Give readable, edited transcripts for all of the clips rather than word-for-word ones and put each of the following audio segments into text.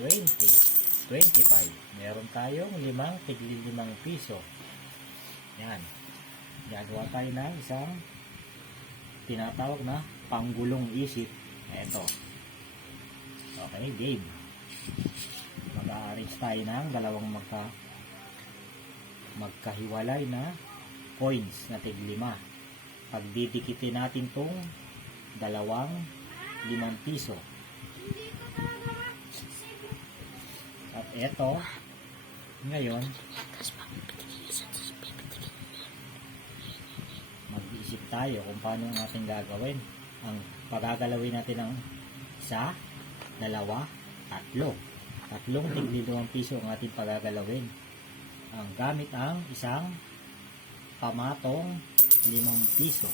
20, 25. Meron tayong tigli 5 piso. Yan. Gagawa tayo ng isang tinatawag na panggulong isip. Ito. Okay, game. Mag-a-arrange tayo ng dalawang magkahiwalay na coins na tig 5. Pagdidikitin natin tong dalawang 5 piso. At eto, ngayon, mag-iisip tayo kung paano ang ating gagawin. Ang pagagalawin natin ng 1, 2, 3. Tatlong tig 5 piso ang ating pagagalawin. Ang gamit ang isang pamatong 5 piso.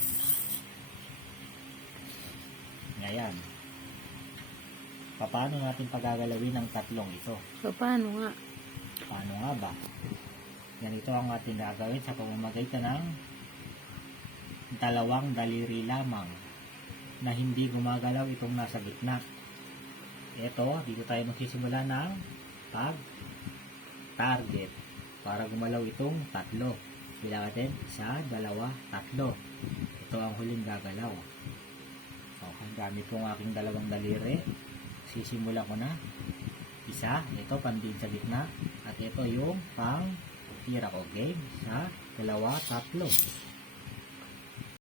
Ngayon, paano natin pagagalawin ang tatlong ito? Paano nga? Paano nga ba? Ganito ang ating gagawin sa pamamagitan ng dalawang daliri lamang na hindi gumagalaw itong nasa gitna. Ito, dito tayo magsisimula ng pag-target para gumalaw itong 3. Bilang natin, 1, 2, 3. Ito ang huling gagalaw. Okay, gamit po ang aking dalawang daliri. Sisimula ko na. 1, ito pandin sa gitna. At ito yung pang tira ko. Okay, 1, 2, 3.